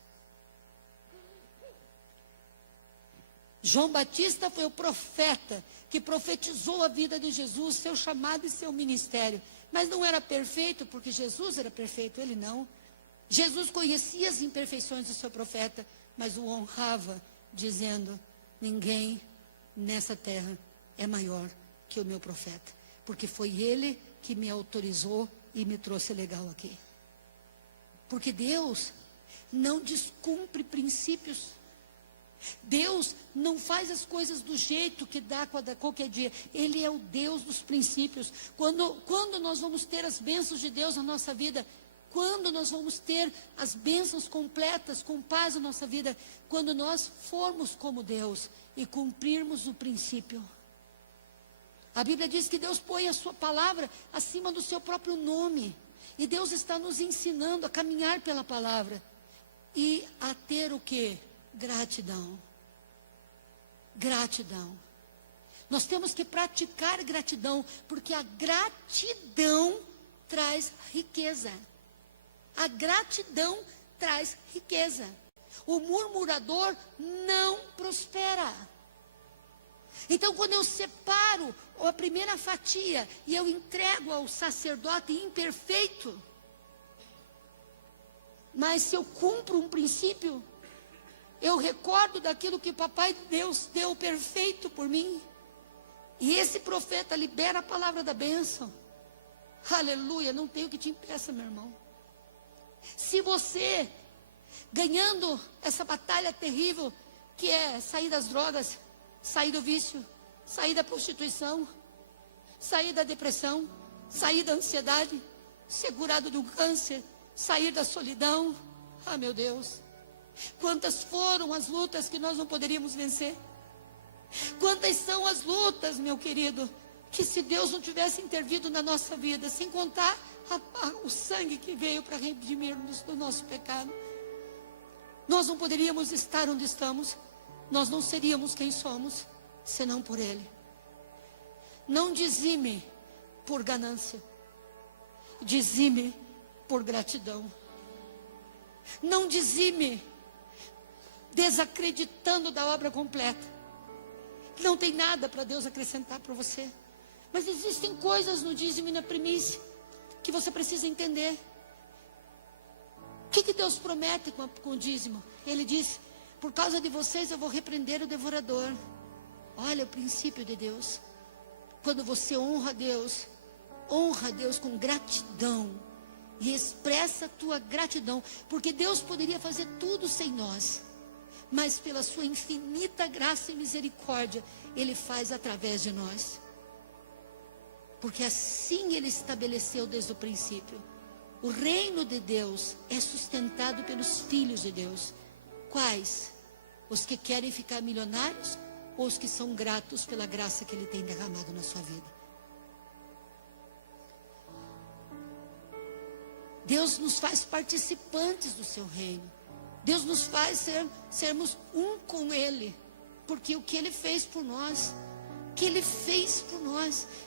João Batista foi o profeta que profetizou a vida de Jesus, seu chamado e seu ministério. Mas não era perfeito, porque Jesus era perfeito, ele não. Jesus conhecia as imperfeições do seu profeta, mas o honrava, dizendo: ninguém nessa terra é maior que o meu profeta, porque foi ele que me autorizou e me trouxe legal aqui. Porque Deus não descumpre princípios. Deus não faz as coisas do jeito que dá qualquer dia. Ele é o Deus dos princípios. Quando nós vamos ter as bênçãos de Deus na nossa vida? Quando nós vamos ter as bênçãos completas, com paz na nossa vida? Quando nós formos como Deus e cumprirmos o princípio. A Bíblia diz que Deus põe a sua palavra acima do seu próprio nome. E Deus está nos ensinando a caminhar pela palavra. E a ter o quê? Gratidão. Gratidão. Nós temos que praticar gratidão, porque a gratidão traz riqueza. A gratidão traz riqueza. O murmurador não prospera. Então, quando eu separo a primeira fatia e eu entrego ao sacerdote imperfeito, mas se eu cumpro um princípio, eu recordo daquilo que o Papai Deus deu perfeito por mim. E esse profeta libera a palavra da bênção. Aleluia, não tem o que te impeça, meu irmão. Se você, ganhando essa batalha terrível, que é sair das drogas, sair do vício, sair da prostituição, sair da depressão, sair da ansiedade, ser curado do câncer, sair da solidão. Ah, meu Deus, quantas foram as lutas que nós não poderíamos vencer? Quantas são as lutas, meu querido, que se Deus não tivesse intervido na nossa vida, sem contar o sangue que veio para redimir-nos do nosso pecado, nós não poderíamos estar onde estamos, nós não seríamos quem somos, senão por Ele. Não dizime por ganância, dizime por gratidão. Não dizime desacreditando da obra completa. Não tem nada para Deus acrescentar para você. Mas existem coisas no dízimo e na primícia que você precisa entender. O que Deus promete com o dízimo? Ele diz: por causa de vocês eu vou repreender o devorador. Olha o princípio de Deus. Quando você honra a Deus com gratidão e expressa a tua gratidão, porque Deus poderia fazer tudo sem nós, mas pela sua infinita graça e misericórdia, Ele faz através de nós. Porque assim Ele estabeleceu desde o princípio. O reino de Deus é sustentado pelos filhos de Deus. Quais? Os que querem ficar milionários ou os que são gratos pela graça que Ele tem derramado na sua vida? Deus nos faz participantes do seu reino. Deus nos faz sermos um com Ele. Porque o que Ele fez por nós,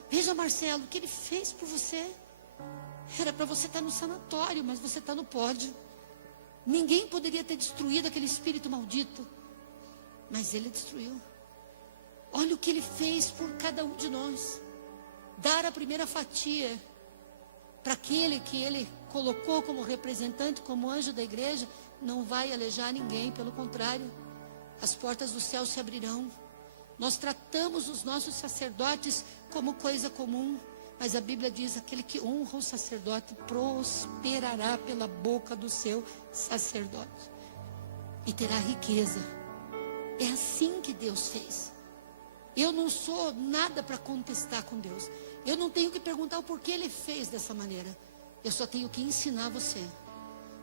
veja, Marcelo, o que Ele fez por você, era para você estar no sanatório, mas você está no pódio. Ninguém poderia ter destruído aquele espírito maldito, mas Ele destruiu. Olha o que Ele fez por cada um de nós. Dar a primeira fatia para aquele que Ele colocou como representante, como anjo da igreja, não vai alejar ninguém, pelo contrário, as portas do céu se abrirão. Nós tratamos os nossos sacerdotes como coisa comum, mas a Bíblia diz: aquele que honra o sacerdote prosperará pela boca do seu sacerdote e terá riqueza. É assim que Deus fez. Eu não sou nada para contestar com Deus. Eu não tenho que perguntar o porquê Ele fez dessa maneira. Eu só tenho que ensinar você.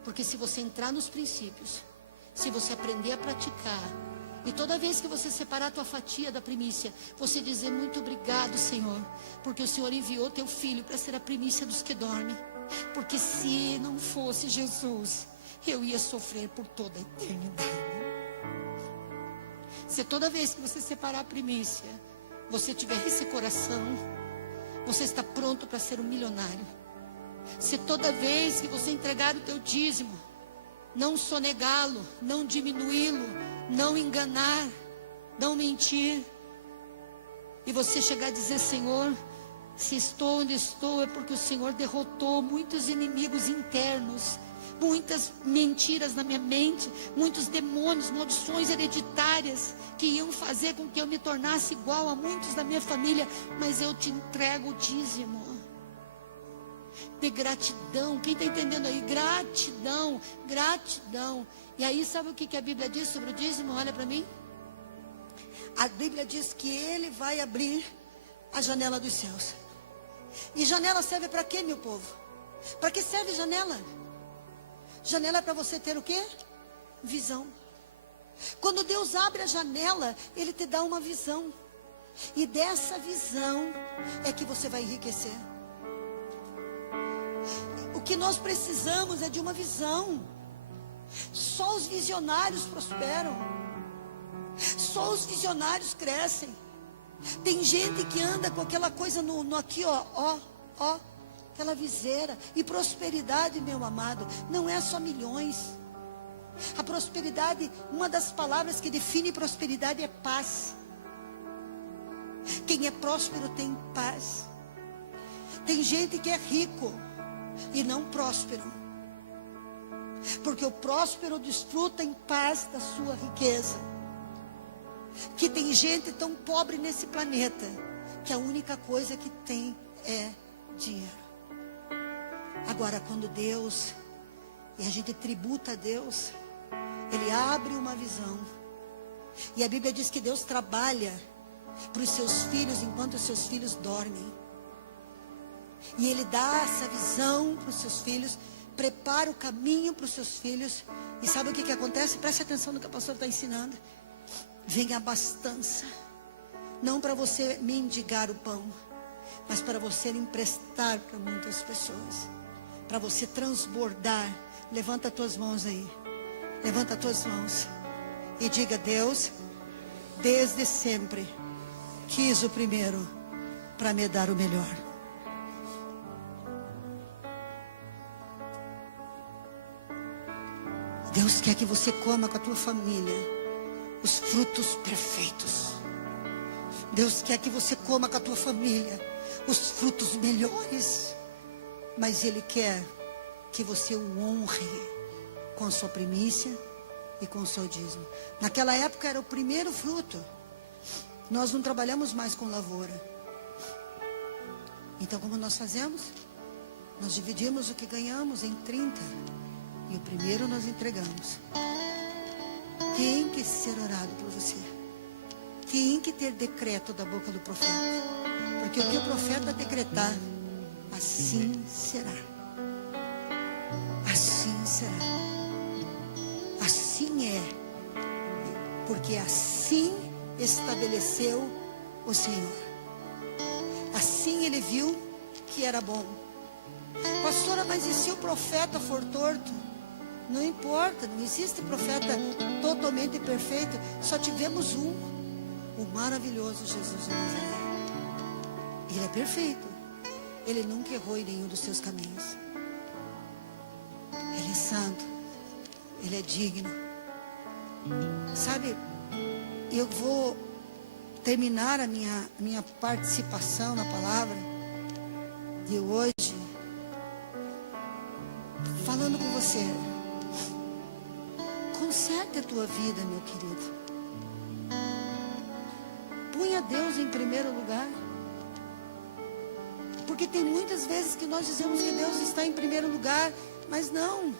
Porque se você entrar nos princípios, se você aprender a praticar, e toda vez que você separar a tua fatia da primícia, você dizer: muito obrigado, Senhor, porque o Senhor enviou teu filho para ser a primícia dos que dormem. Porque se não fosse Jesus, eu ia sofrer por toda a eternidade. Se toda vez que você separar a primícia, você tiver esse coração, você está pronto para ser um milionário. Se toda vez que você entregar o teu dízimo, não sonegá-lo, não diminuí-lo, não enganar, não mentir, e você chegar a dizer: Senhor, se estou onde estou é porque o Senhor derrotou muitos inimigos internos, muitas mentiras na minha mente, muitos demônios, maldições hereditárias que iam fazer com que eu me tornasse igual a muitos da minha família, mas eu te entrego o dízimo. De gratidão, quem está entendendo aí? Gratidão, gratidão. E aí sabe o que a Bíblia diz sobre o dízimo? Olha para mim. A Bíblia diz que Ele vai abrir a janela dos céus. E janela serve para quê, meu povo? Para que serve janela? Janela é para você ter o quê? Visão. Quando Deus abre a janela, Ele te dá uma visão. E dessa visão é que você vai enriquecer. O que nós precisamos é de uma visão. Só os visionários prosperam. Só os visionários crescem. Tem gente que anda com aquela coisa no aqui, ó, aquela viseira. E prosperidade, meu amado, não é só milhões. A prosperidade, uma das palavras que define prosperidade é paz. Quem é próspero tem paz. Tem gente que é rico e não próspero, porque o próspero desfruta em paz da sua riqueza. Que tem gente tão pobre nesse planeta que a única coisa que tem é dinheiro. Agora, quando Deus, e a gente tributa a Deus, Ele abre uma visão. E a Bíblia diz que Deus trabalha para os seus filhos enquanto os seus filhos dormem. E Ele dá essa visão para os seus filhos, prepara o caminho para os seus filhos. E sabe o que acontece? Preste atenção no que a pastora está ensinando. Vem a abastança. Não para você mendigar o pão, mas para você emprestar para muitas pessoas. Para você transbordar. Levanta as tuas mãos aí. Levanta as tuas mãos. E diga: Deus, desde sempre, quis o primeiro para me dar o melhor. Deus quer que você coma com a tua família os frutos perfeitos. Deus quer que você coma com a tua família os frutos melhores. Mas Ele quer que você o honre com a sua primícia e com o seu dízimo. Naquela época era o primeiro fruto. Nós não trabalhamos mais com lavoura. Então como nós fazemos? Nós dividimos o que ganhamos em 30. E o primeiro nós entregamos. Tem que ser orado por você. Tem que ter decreto da boca do profeta. Porque o que o profeta decretar, assim será. Assim será. Assim é. Porque assim estabeleceu o Senhor. Assim Ele viu que era bom. Pastora, mas e se o profeta for torto? Não importa, não existe profeta totalmente perfeito. Só tivemos um, o maravilhoso Jesus de Nazaré. Ele é perfeito. Ele nunca errou em nenhum dos seus caminhos. Ele é santo. Ele é digno. Sabe, eu vou terminar a minha participação na palavra de hoje falando com você. Conserte a tua vida, meu querido. Ponha Deus em primeiro lugar. Porque tem muitas vezes que nós dizemos que Deus está em primeiro lugar, mas não.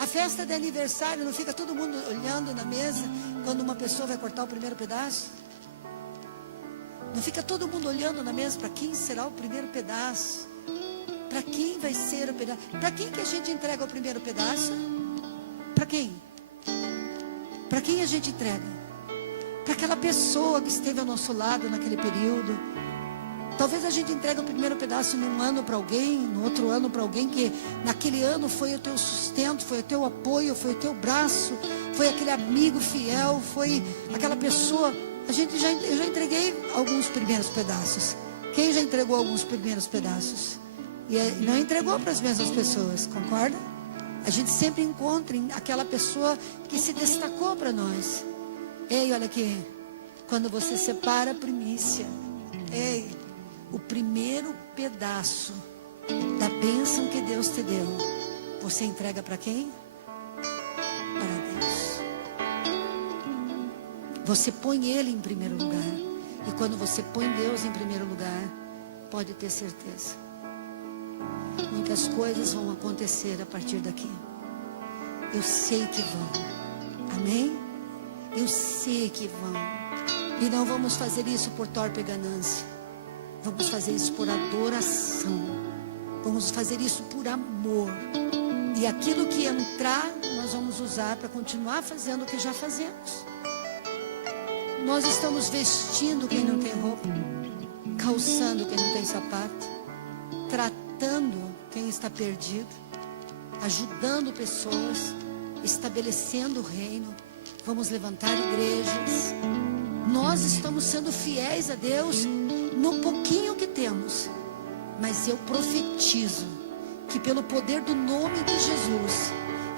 A festa de aniversário, não fica todo mundo olhando na mesa quando uma pessoa vai cortar o primeiro pedaço? Não fica todo mundo olhando na mesa para quem será o primeiro pedaço? Para quem vai ser o pedaço? Para quem que a gente entrega o primeiro pedaço? Para quem? Para quem a gente entrega? Para aquela pessoa que esteve ao nosso lado naquele período. Talvez a gente entregue o primeiro pedaço num ano para alguém, no outro ano para alguém que naquele ano foi o teu sustento, foi o teu apoio, foi o teu braço, foi aquele amigo fiel, foi aquela pessoa. Eu já entreguei alguns primeiros pedaços. Quem já entregou alguns primeiros pedaços? E não entregou para as mesmas pessoas, concorda? A gente sempre encontra aquela pessoa que se destacou para nós. Ei, olha aqui, quando você separa a primícia, ei, o primeiro pedaço da bênção que Deus te deu, você entrega para quem? Para Deus. Você põe Ele em primeiro lugar. E quando você põe Deus em primeiro lugar, pode ter certeza, muitas coisas vão acontecer a partir daqui. Eu sei que vão. Amém? Eu sei que vão. E não vamos fazer isso por torpe ganância. Vamos fazer isso por adoração. Vamos fazer isso por amor. E aquilo que entrar, nós vamos usar para continuar fazendo o que já fazemos. Nós estamos vestindo quem não tem roupa, calçando quem não tem sapato, tratando quem está perdido, ajudando pessoas, estabelecendo o reino. Vamos levantar igrejas. Nós estamos sendo fiéis a Deus no pouquinho que temos. Mas eu profetizo que pelo poder do nome de Jesus,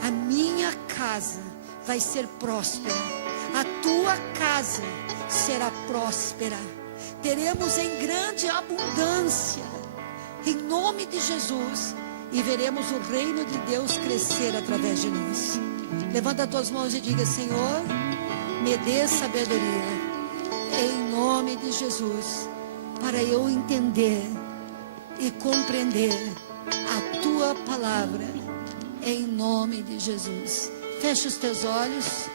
a minha casa vai ser próspera. A tua casa será próspera. Teremos em grande abundância, em nome de Jesus, e veremos o reino de Deus crescer através de nós. Levanta as tuas mãos e diga: Senhor, me dê sabedoria, em nome de Jesus, para eu entender e compreender a tua palavra, em nome de Jesus. Fecha os teus olhos.